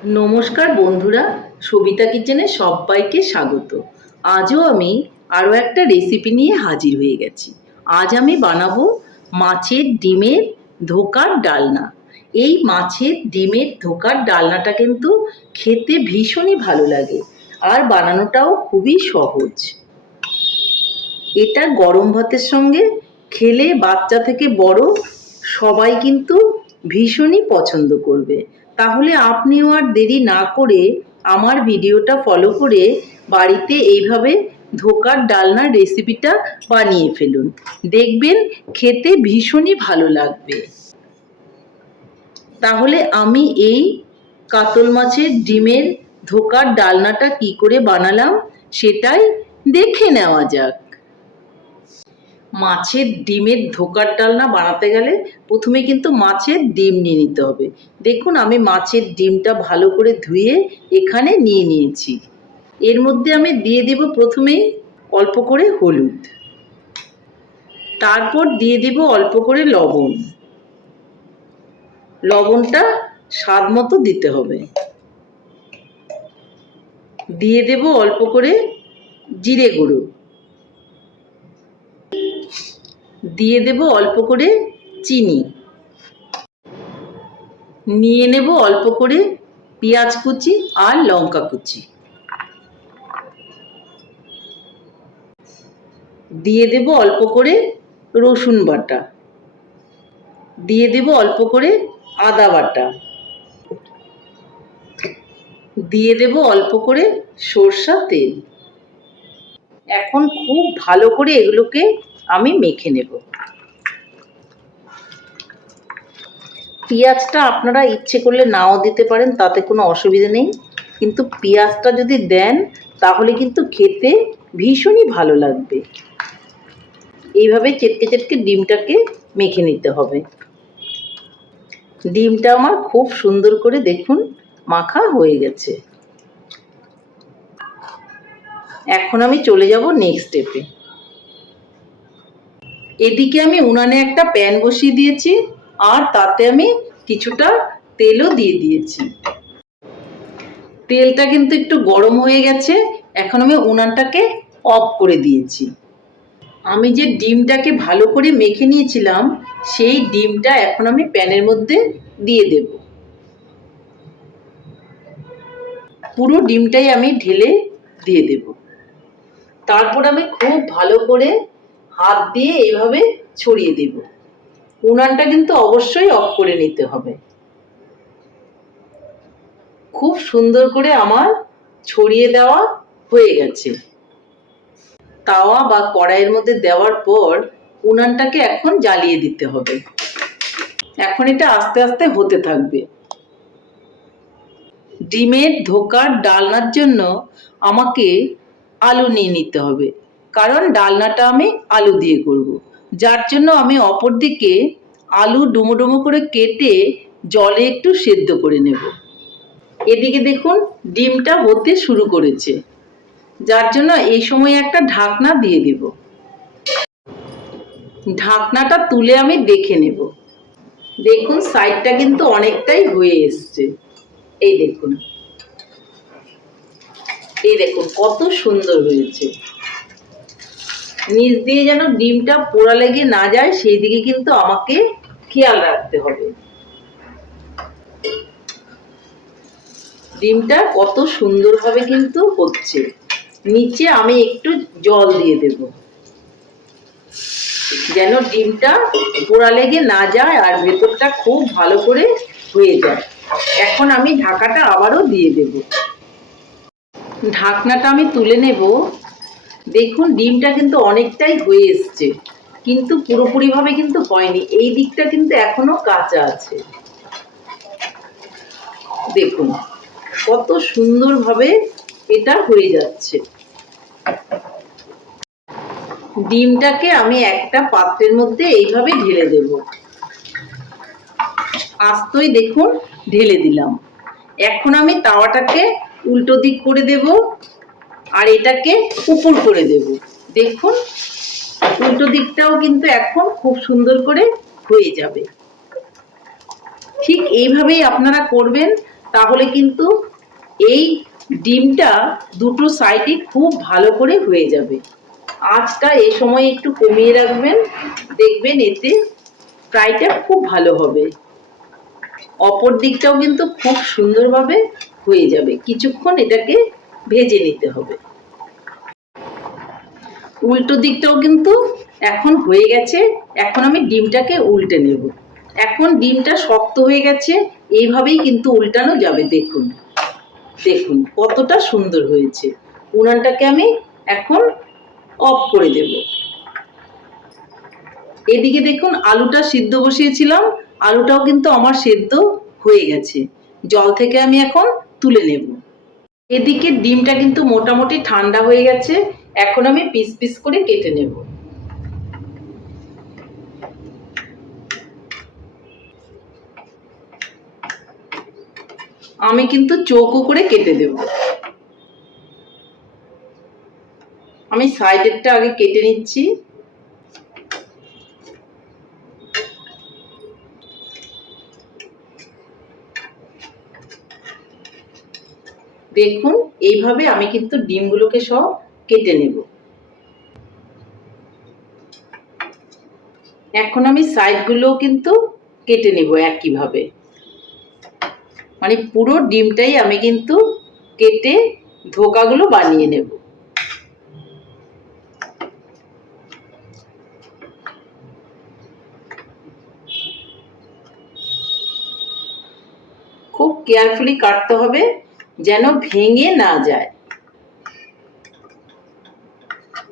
নমস্কার বন্ধুরা, সবিতা কিচেনে সবাইকে স্বাগত। আজও আমি আরও একটা রেসিপি নিয়ে হাজির হয়ে গেছি। আজ আমি বানাবো মাছের ডিমের ধোকার ডালনা। এই মাছের ডিমের ধোকার ডালনাটা কিন্তু খেতে ভীষণই ভালো লাগে আর বানানোটাও খুবই সহজ। এটা গরম ভাতের সঙ্গে খেলে বাচ্চা থেকে বড় সবাই কিন্তু ভীষণই পছন্দ করবে। তাহলে আপনিও আর দেরি না করে আমার ভিডিওটা ফলো করে বাড়িতে এইভাবে ধোকার ডালনার রেসিপিটা বানিয়ে ফেলুন। দেখবেন খেতে ভীষণই ভালো লাগবে। তাহলে আমি এই কাতল মাছের ডিমের ধোকার ডালনাটা কি করে বানালাম সেটাই দেখে নেওয়া যাক। মাছের ডিমের ধোকার ডালনা বানাতে গেলে প্রথমে কিন্তু মাছের ডিম নিয়ে নিতে হবে। দেখুন আমি মাছের ডিমটা ভালো করে ধুয়ে এখানে নিয়ে নিয়েছি। এর মধ্যে আমি দিয়ে দেব প্রথমেই অল্প করে হলুদ। তারপর দিয়ে দেব অল্প করে লবণ। লবণটা স্বাদ মতো দিতে হবে। দিয়ে দেব অল্প করে জিরে গুঁড়ো। দিয়ে দেব অল্প করে চিনি। নিয়ে নেব অল্প করে পেঁয়াজ কুচি আর লঙ্কা কুচি। দিয়ে দেব অল্প করে রসুন বাটা। দিয়ে দেব অল্প করে আদা বাটা। দিয়ে দেব অল্প করে সর্ষা তেল। এখন খুব ভালো করে এগুলোকে আমি মেখে নেব। পেঁয়াজটা আপনারা ইচ্ছে করলে নাও দিতে পারেন, তাতে কোনো অসুবিধা নেই। কিন্তু পেঁয়াজটা যদি দেন, তাহলে কিন্তু খেতে ভীষণই ভালো লাগবে। এইভাবে চেটকে চেটকে ডিমটাকে মেখে নিতে হবে। ডিমটা আমার খুব সুন্দর করে দেখুন, মাখা হয়ে গেছে। এখন আমি চলে যাব নেক্সট স্টেপে এদিকে আমি উনানে একটা প্যান বসিয়ে দিয়েছি, আর তাতে আমি কিছুটা তেলও দিয়ে দিয়েছি। তেলটা কিন্তু একটু গরম হয়ে গেছে, এখন আমি উনানটাকে অফ করে দিয়েছি। আমি যে ডিমটাকে ভালো করে মেখে নিয়েছিলাম, সেই ডিমটা এখন আমি প্যানের মধ্যে দিয়ে দেব। পুরো ডিমটাই আমি ঢেলে দিয়ে দেব। তারপর আমি খুব ভালো করে হাত দিয়ে এইভাবে ছড়িয়ে দেব। উনানটা কিন্তু অবশ্যই অফ করে নিতে হবে। খুব সুন্দর করে আমার ছড়িয়ে দেওয়া হয়ে গেছে। তাওয়া বা কড়াইয়ের মধ্যে দেওয়ার পর উনানটাকে এখন জ্বালিয়ে দিতে হবে। এখন এটা আস্তে আস্তে হতে থাকবে। ডিমের ধোকার ডালনার জন্য আমাকে আলু নিয়ে নিতে হবে। কারণ ডালনাটা আমি আলু দিয়ে করব। যার জন্য আমি অপর দিকে আলু ডুমো ডুমো করে কেটে জলে একটু সেদ্ধ করে নেব। এদিকে দেখুন, ডিমটা হতে শুরু করেছে। যার জন্য এই সময় একটা ঢাকনা দিয়ে দেব। ঢাকনাটা তুলে আমি দেখে নেব। দেখুন, সাইডটা কিন্তু অনেকটাই হয়ে এসছে। এই দেখুন। এই দেখুন, কত সুন্দর হয়েছে। নিচ দিয়ে যেন ডিমটা পোড়া লেগে না যায় সেই দিকে কিন্তু আমাকে খেয়াল রাখতে হবে। ডিমটা কত সুন্দরভাবে কিন্তু হচ্ছে। নিচে আমি একটু জল দিয়ে দেব। যেন ডিমটা পোড়া লেগে না যায় আর ভেতরটা খুব ভালো করে হয়ে যায়। এখন আমি ঢাকাটা আবারও দিয়ে দেব। ঢাকনাটা আমি তুলে নেব। দেখুন, ডিমটা কিন্তু অনেকটাই হয়ে এসছে, কিন্তু পুরোপুরিভাবে কিন্তু হয়নি। এই দিকটা কিন্তু এখনও কাঁচা আছে। দেখুন, কত সুন্দরভাবে এটা হয়ে যাচ্ছে। ডিমটাকে আমি একটা পাত্রের মধ্যে এইভাবে ঢেলে দেব। আস্তই দেখুন, ঢেলে দিলাম। এখন আমি তাওয়াটাকে উল্টো দিক করে দেব। আর এটাকে উপর করে দেব। দেখুন, উল্টো দিকটাও কিন্তু এখন খুব সুন্দর করে হয়ে যাবে। ঠিক এইভাবেই আপনারা করবেন, তাহলে কিন্তু এই ডিমটা দুটো সাইডে খুব ভালো করে হয়ে যাবে। আঁচটা এ সময় একটু কমিয়ে রাখবেন, দেখবেন এতে ফ্রাইটা খুব ভালো হবে। অপর দিকটাও কিন্তু খুব সুন্দরভাবে হয়ে যাবে। কিছুক্ষণ এটাকে ভেজে নিতে হবে। উল্টো দিকটাও কিন্তু এখন হয়ে গেছে। এখন আমি ডিমটাকে উল্টে নেব। এখন ডিমটা শক্ত হয়ে গেছে। এইভাবেই কিন্তু উল্টানো যাবে। দেখুন দেখুন কতটা সুন্দর হয়েছে। উনানটাকে আমি এখন অফ করে দেব। এদিকে দেখুন আলুটা সিদ্ধ বসিয়েছিলাম। আলুটাও কিন্তু আমার সেদ্ধ হয়ে গেছে। জল থেকে আমি এখন তুলে নেব। এদিকে ডিমটা কিন্তু মোটামুটি ঠান্ডা হয়ে গেছে। এখন আমি পিস পিস করে কেটে নেব। আমি কিন্তু চৌকো করে কেটে দেব। আমি সাইডেরটা আগে কেটে নিচ্ছি। দেখুন, এইভাবে আমি কিন্তু ডিমগুলোকে সব কেটে নেব। এখন আমি সাইডগুলোও কিন্তু কেটে নেব একইভাবে। মানে পুরো ডিমটাই আমি কিন্তু কেটে ধোকাগুলো বানিয়ে নেব। খুব কেয়ারফুলি কাটতে হবে। যেন ভেঙে না যায়।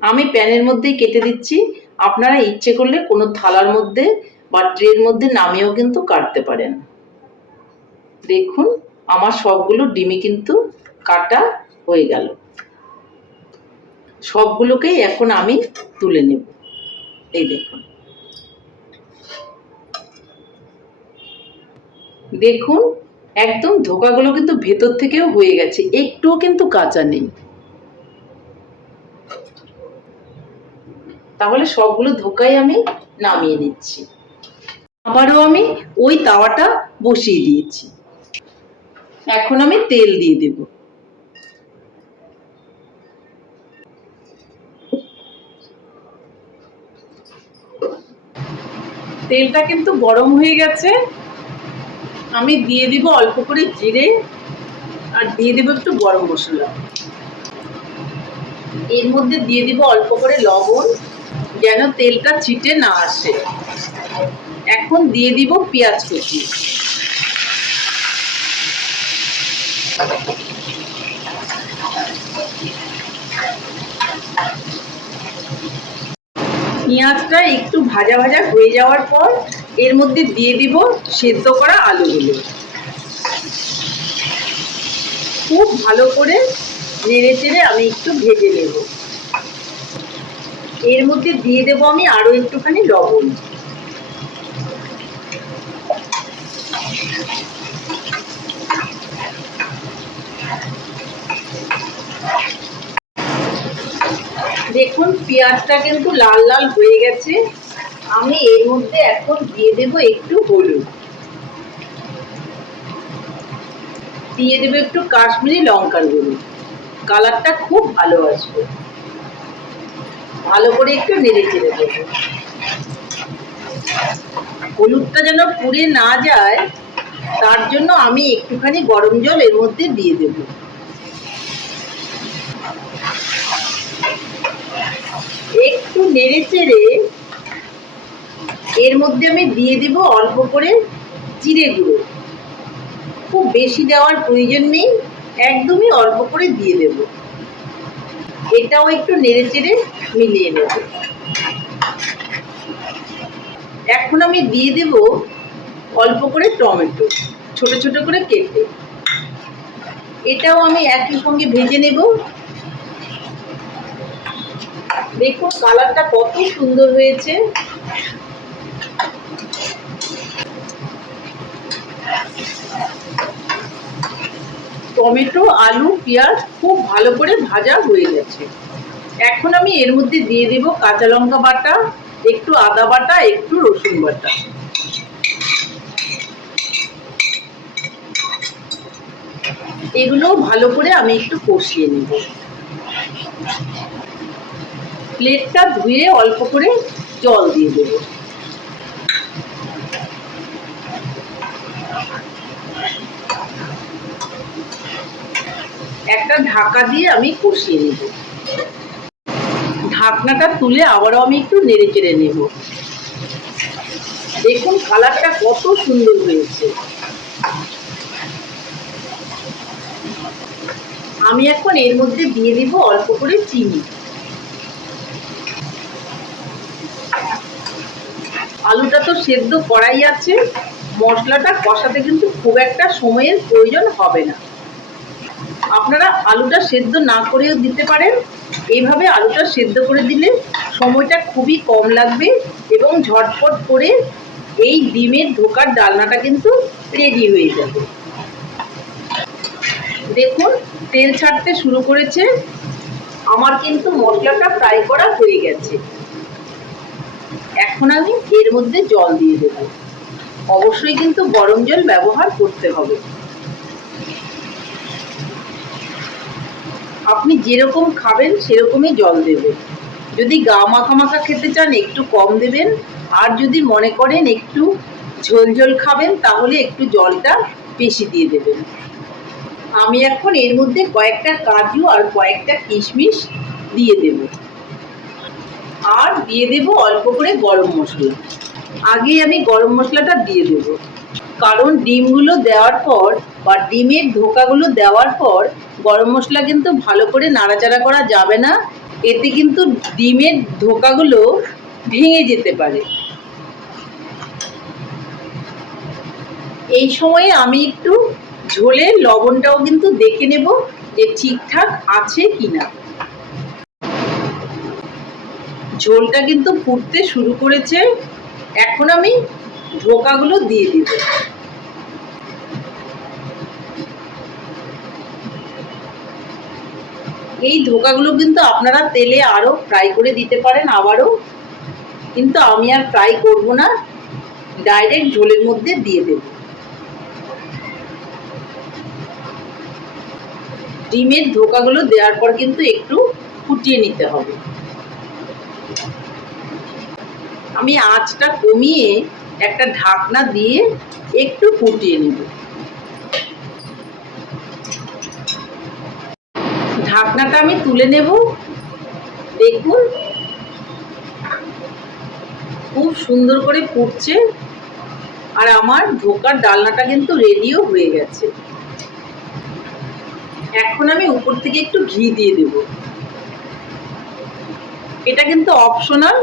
আমি প্যানের মধ্যেই কেটে দিচ্ছি। আপনারা ইচ্ছে করলে কোনো থালার মধ্যে বা ট্রের মধ্যে নামিয়েও কিন্তু কাটতে পারেন। দেখুন, আমার সবগুলো ডিমই কিন্তু কাটা হয়ে গেল। সবগুলোকেই এখন আমি তুলে নেব। এই দেখুন। দেখুন একদম ধোকাগুলো কিন্তু ভেতর থেকেও হয়ে গেছে, একটুও কিন্তু কাঁচা নেই। তাহলে সবগুলো ধোকাই আমি নামিয়ে নিচ্ছি। আবারও আমি ওই তাওয়াটা বসিয়ে দিয়েছি। এখন আমি তেল দিয়ে দেব। তেলটা কিন্তু গরম হয়ে গেছে। আমি দিয়ে দিব অল্প করে জিরে, আর দিয়ে দেবো একটু গরম মশলা। এর মধ্যে দিয়ে দিব অল্প করে লবণ, যেন তেলটা ছিটে না আসে। এখন দিয়ে দিব পেঁয়াজ কুচি। পেঁয়াজটা একটু ভাজা ভাজা হয়ে যাওয়ার পর এর মধ্যে দিয়ে দিব সেদ্ধ করা আলুগুলো। খুব ভালো করে নেড়ে চেড়ে আমি একটু ভেজে নেব। এর মধ্যে দিয়ে দেবো আমি আরও একটুখানি লবণ। দেখুন, পেঁয়াজটা কিন্তু লাল লাল হয়ে গেছে। আমি এর মধ্যে এখন দিয়ে দেব একটু হলুদ। দিয়ে দেবো একটু কাশ্মীরি লঙ্কার গুঁড়ো। কালারটা খুব ভালো আসবে। ভালো করে একটু নেড়ে চেড়ে দেবো। হলুদটা যেন পুড়ে না যায়, তার জন্য আমি একটুখানি গরম জল এর মধ্যে দিয়ে দেব। একটু নেড়ে চেড়ে এর মধ্যে আমি দিয়ে দিব অল্প করে জিরে গুঁড়ো। খুব বেশি দেওয়ার প্রয়োজন নেই, একদমই অল্প করে দিয়ে দেব। এটাও একটু নেড়ে চেড়ে মিলিয়ে নেব। এখন আমি দিয়ে দেব অল্প করে টমেটো, ছোট ছোট করে কেটে। এটাও আমি একই সঙ্গে ভেজে নেব। দেখুন, কালারটা কত সুন্দর হয়েছে। টমেটো, আলু, পেঁয়াজ খুব ভালো করে ভাজা হয়ে গেছে। এখন আমি এর মধ্যে দিয়ে দেব কাঁচা লঙ্কা বাটা, একটু আদা বাটা, একটু রসুন বাটা। এগুলো ভালো করে আমি একটু কষিয়ে নেব। প্লেটটা ধুয়ে অল্প করে জল দিয়ে দেবো। একটা ঢাকা দিয়ে আমি কষিয়ে নেব। ঢাকনাটা তুলে আবারও আমি একটু নেড়ে চেড়ে নেব। দেখুন, কালারটা কত সুন্দর হয়েছে। আমি এখন এর মধ্যে দিয়ে দিব অল্প করে চিনি। আলুটা তো সেদ্ধ করাই আছে, মশলাটা কষাতে কিন্তু খুব একটা সময়ের প্রয়োজন হবে না। আপনারা আলুটা সেদ্ধ না করেও দিতে পারেন এইভাবে আলুটা সেদ্ধ করে দিলে সময়টা খুবই কম লাগবে এবং ঝটপট করে এই ডিমের ধোকার ডালনাটা কিন্তু রেডি হয়ে যাবে। দেখুন, তেল ছাড়তে শুরু করেছে, আমার কিন্তু মশলাটা ফ্রাই করা হয়ে গেছে। এখন আমি এর মধ্যে জল দিয়ে দেব। অবশ্যই কিন্তু গরম জল ব্যবহার করতে হবে। আপনি যেরকম খাবেন, সেরকমই জল দেবেন। যদি গা মাখা মাখা খেতে চান, একটু কম দেবেন। আর যদি মনে করেন একটু ঝোল ঝোল খাবেন, তাহলে একটু জলটা বেশি দিয়ে দেবেন। আমি এখন এর মধ্যে কয়েকটা কাজু আর কয়েকটা কিশমিশ দিয়ে দেব। আর দিয়ে দেব অল্প করে গরম মশলা। আগে আমি গরম মশলাটা দিয়ে দেব। কারণ ডিমগুলো দেওয়ার পর বা ডিমের ধোকাগুলো দেওয়ার পর গরম মশলা কিন্তু ভালো করে নাড়াচাড়া করা যাবে না। এতে কিন্তু ডিমের ধোকাগুলো ভেঙে যেতে পারে। এই সময়ে আমি একটু ঝোলের লবণটাও কিন্তু দেখে নেব যে ঠিকঠাক আছে কিনা। ঝোলটা কিন্তু ফুটতে শুরু করেছে। এখন আমি ধোকাগুলো দিয়ে দিব। এই ধোকাগুলো কিন্তু আপনারা তেলে আরও ফ্রাই করে দিতে পারেন আবারও। কিন্তু আমি আর ফ্রাই করব না, ডাইরেক্ট ঝোলের মধ্যে দিয়ে দেব। ডিমের ধোকাগুলো দেওয়ার পর কিন্তু একটু ফুটিয়ে নিতে হবে। আমি আঁচটা কমিয়ে একটা ঢাকনা দিয়ে একটু ফুটিয়ে নেব। ঢাকনাটা আমি তুলে নেব। দেখুন, খুব সুন্দর করে ফুটছে আর আমার ধোকার ডালনাটা কিন্তু রেডিও হয়ে গেছে। এখন আমি উপর থেকে একটু ঘি দিয়ে দেব। এটা কিন্তু অপশনাল।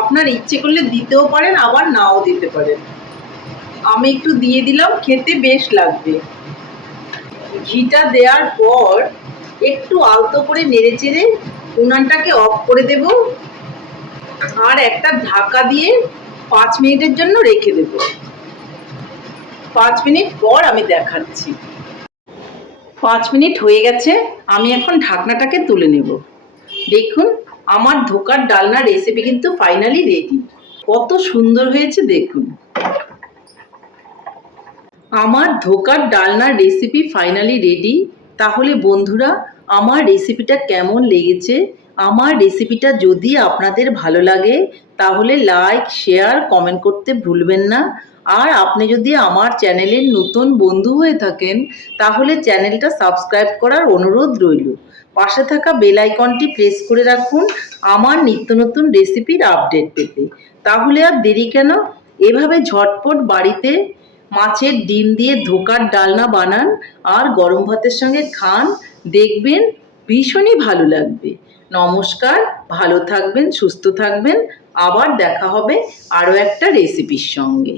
আপনার ইচ্ছে করলে দিতেও পারেন, আবার নাও দিতে পারেন। আমি একটু দিয়ে দিলাম, খেতে বেশ লাগবে। ঘিটা দেওয়ার পর একটু আলতো করে নেড়ে চেড়ে উনানটাকে অফ করে দেব আর একটা ঢাকা দিয়ে পাঁচ মিনিটের জন্য রেখে দেব। পাঁচ মিনিট পর আমি দেখাচ্ছি। পাঁচ মিনিট হয়ে গেছে, আমি এখন ঢাকনাটাকে তুলে নেব। দেখুন আমার ধোকার ডালনা রেসিপি কিন্তু ফাইনালি রেডি কত সুন্দর হয়েছে দেখুন। আমার ধোকার ডালনার রেসিপি ফাইনালি রেডি তাহলে বন্ধুরা, আমার রেসিপিটা কেমন লেগেছে? আমার রেসিপিটা যদি আপনাদের ভালো লাগে, তাহলে লাইক শেয়ার কমেন্ট করতে ভুলবেন না। আর আপনি যদি আমার চ্যানেলের নতুন বন্ধু হয়ে থাকেন, তাহলে চ্যানেলটা সাবস্ক্রাইব করার অনুরোধ রইল। পাশে থাকা বেল আইকনটি প্রেস করে রাখুন, আমার নিত্য নতুন রেসিপির আপডেট পেতে। তাহলে আর দেরি কেন? এভাবে ঝটপট বাড়িতে মাছের ডিম দিয়ে ধোকার ডালনা বানান আর গরম ভাতের সঙ্গে খান, দেখবেন ভীষণই ভালো লাগবে। নমস্কার, ভালো থাকবেন, সুস্থ থাকবেন, আবার দেখা হবে আরও একটা রেসিপির সঙ্গে।